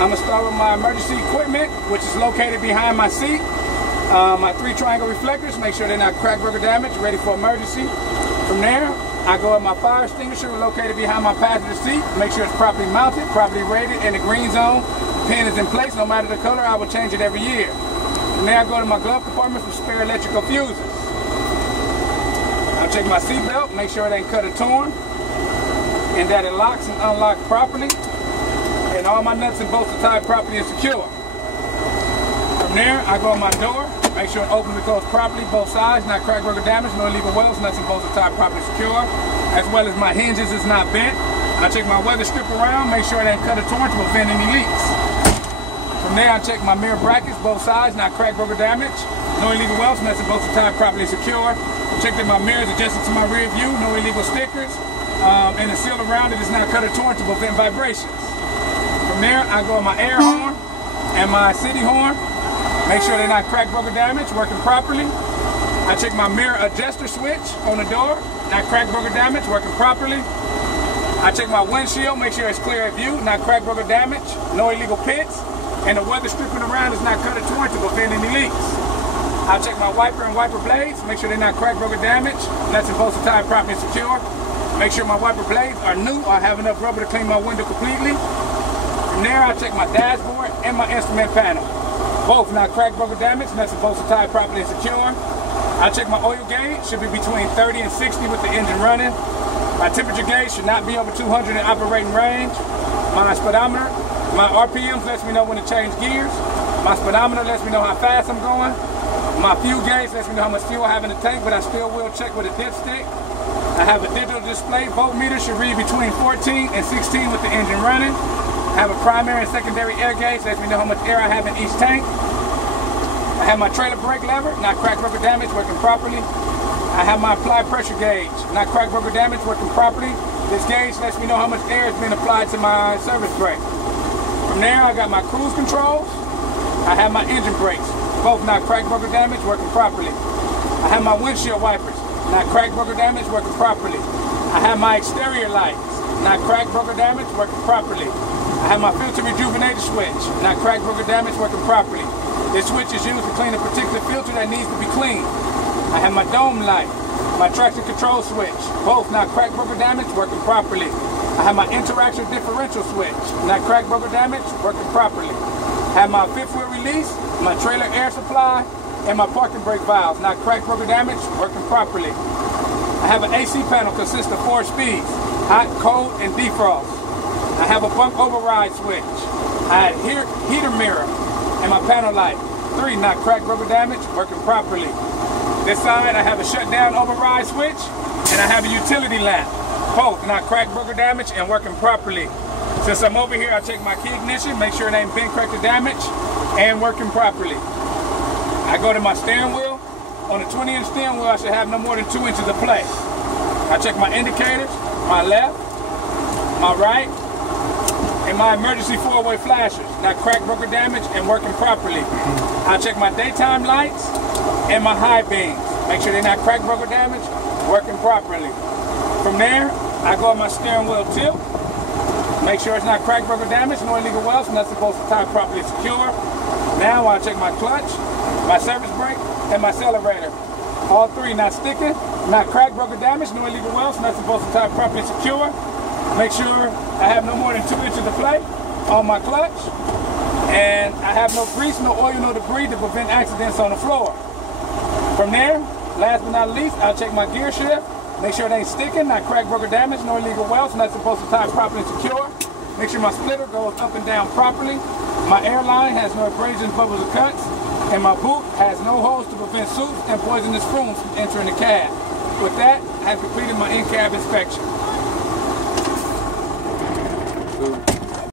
I'm going to start with my emergency equipment, which is located behind my seat. My 3 triangle reflectors, make sure they're not cracked, broken, or damaged, ready for emergency. From there, I go with my fire extinguisher located behind my passenger seat. Make sure it's properly mounted, properly rated, in the green zone. Pin is in place, no matter the color, I will change it every year. From there, I go to my glove compartment for spare electrical fuses. I'll check my seat belt, make sure it ain't cut or torn, and that it locks and unlocks properly, and all my nuts and bolts are tied properly and secure. From there, I go on my door, make sure it opens and closes properly, both sides, not cracked, broken, or damaged, no illegal welds, nuts and bolts are tied properly and secure, as well as my hinges is not bent. I check my weather strip around, make sure it ain't cut or torn to prevent any leaks. From there, I check my mirror brackets, both sides, not cracked, broken, or damaged, no illegal welds, nuts and bolts are tied properly and secure. Check that my mirror is adjusted to my rear view, no illegal stickers, and the seal around it is not cut or torn to prevent vibrations. From there, I go on my air horn and my city horn. Make sure they're not cracked, broken, or damaged, working properly. I check my mirror adjuster switch on the door, not cracked, broken, or damaged, working properly. I check my windshield, make sure it's clear of view, not cracked, broken, or damaged, no illegal pits, and the weather stripping around is not cut or torn to prevent any leaks. I'll check my wiper and wiper blades, make sure they're not cracked, broken, or damaged, nuts and bolts are tied properly and secure. Make sure my wiper blades are new or have enough rubber to clean my window completely. From there, I'll check my dashboard and my instrument panel. Both not cracked, broken, or damaged, nuts and bolts are tied properly and secure. I'll check my oil gauge, should be between 30 and 60 with the engine running. My temperature gauge should not be over 200 in operating range. My speedometer, my RPMs lets me know when to change gears. My speedometer lets me know how fast I'm going. My fuel gauge lets me know how much fuel I have in the tank, but I still will check with a dipstick. I have a digital display. Voltmeter should read between 14 and 16 with the engine running. I have a primary and secondary air gauge, lets me know how much air I have in each tank. I have my trailer brake lever, not cracked, broken, or damaged, working properly. I have my applied pressure gauge, not cracked, broken, or damaged, working properly. This gauge lets me know how much air has been applied to my service brake. From there, I got my cruise controls. I have my engine brakes, both not cracked, broken, or damaged, working properly. I have my windshield wipers, not cracked, broken, or damaged, working properly. I have my exterior lights, not cracked, broken, or damaged, working properly. I have my filter rejuvenator switch, not cracked, broken, or damaged, working properly. This switch is used to clean a particular filter that needs to be cleaned. I have my dome light, my traction control switch, both not cracked, broken, or damaged, working properly. I have my interaction differential switch, not cracked, broken, or damaged, working properly. I have my fifth wheel release, my trailer air supply, and my parking brake valves, not cracked, broken, or damaged, working properly. I have an AC panel consists of 4 speeds, hot, cold, and defrost. I have a bunk override switch. I have heater mirror and my panel light. 3 not cracked, broken, or damaged, working properly. This side I have a shutdown override switch and I have a utility lamp. Both not cracked, broken, or damaged, and working properly. Since I'm over here, I check my key ignition, make sure it ain't bent, cracked, or damaged, and working properly. I go to my steering wheel. On a 20-inch steering wheel, I should have no more than 2 inches of play. I check my indicators, my left, my right, and my emergency 4-way flashers, not cracked, broken, or damaged, and working properly. I check my daytime lights and my high beams. Make sure they're not cracked, broken, or damaged, working properly. From there, I go on my steering wheel tilt. Make sure it's not cracked, broken, or damaged, no illegal welds, and that's supposed to tie properly and secure. Now I check my clutch, my service brake, and my accelerator. All 3 not sticking, not cracked, broken, or damaged, no illegal welds, and that's supposed to tie properly and secure. Make sure I have no more than 2 inches of play on my clutch, and I have no grease, no oil, no debris to prevent accidents on the floor. From there, last but not least, I'll check my gear shift. Make sure it ain't sticking, not cracked, broken, or damaged, no illegal welds, and that's supposed to tie properly and secure. Make sure my splitter goes up and down properly. My airline has no abrasions, bubbles, or cuts, and my boot has no holes to prevent soot and poisonous fumes from entering the cab. With that, I have completed my in-cab inspection.